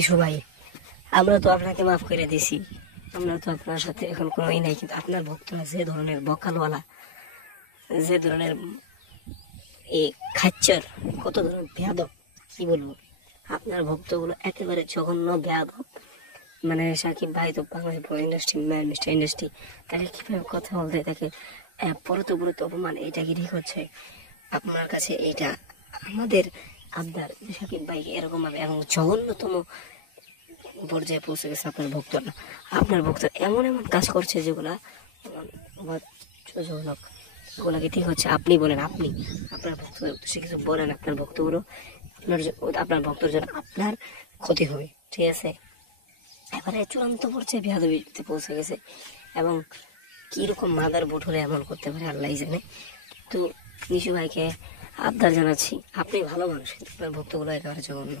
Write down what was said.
Issue ভাই, আমরা তো আপনাকে মাফ করে দিছি। আমরা তো আপনার সাথে এখন কোনোই নাই, কিন্তু আপনার ভক্তরা যে ধরনের বকালওয়ালা, যে ধরনের এই খাচ্চর, কত ধরনের বেয়াদব, কি বলবো। আপনার ভক্তগুলো একেবারে জঘন্য বেয়াদব। মানে সাকিব ভাই তো Bangladesh industry man, mister industry, তাকে কিভাবে কথা বলতে, তাকে পরতে পরতে অপমান, এটা কি ঠিক হচ্ছে? আপনার কাছে এটা আমাদের আবদার যে সাকিব ভাইকে এরকম ভাবে এবং জঘন্যতম পর্যায়ে পৌঁছে গেছে আপনার ভক্তরা। আপনার ভক্ত এমন এমন কাজ করছে যেগুলা অবাঞ্ছনীয়। এগুলা কি ঠিক হচ্ছে? আপনি বলেন, আপনি আপনার ভক্তদের উদ্দেশ্যে কিছু বলেন। আপনার ভক্তগুলো আপনার ভক্তর জন্য আপনার ক্ষতি হবে, ঠিক আছে? এবারে চূড়ান্ত পর্যায়ে বেয়াদবিতে পৌঁছে গেছে, এবং কিরকম মাদার বোট হলে এমন করতে পারে আল্লাহ জানে। তো নিশু ভাইকে আবদার জানাচ্ছি, আপনি ভালো মানুষ, কিন্তু আপনার ভক্তগুলো একেবারে জঘন্য।